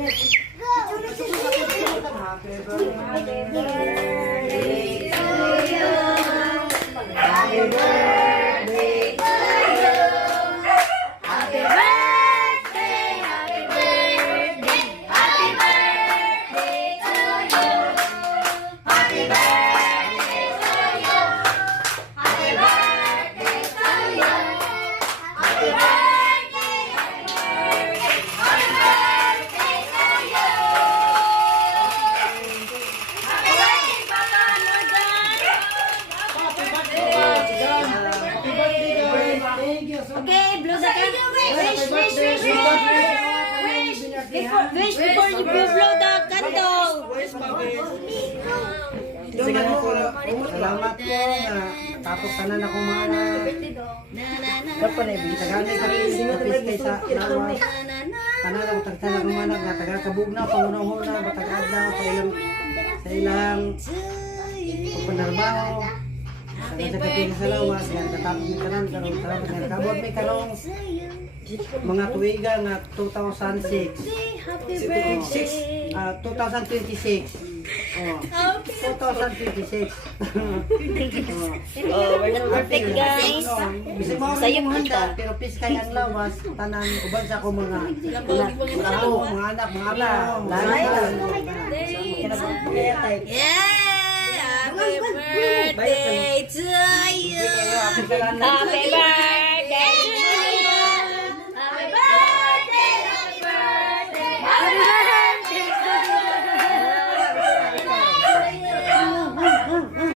Okay, blow the candle. Wish before you blow the candle. Salamat po na tapos tanan akong mga dapat na ibig tagamit kami sinupis kay sa lawas tanan akong tagtan akong mga nga taga kabugna pangunahon na batagad na sa ilang pagpanarbaho sa kapila sa lawas nga katapos ni tanan karon salamat nga nakabot may karong mga tuiga nga 2006 2026 2026. Oh, we're not perfect, guys. Sayang handa, pero piskay ang lawas, tanan uban sa ako mga anak, mga Yeah! Happy birthday to you! Happy birthday to you!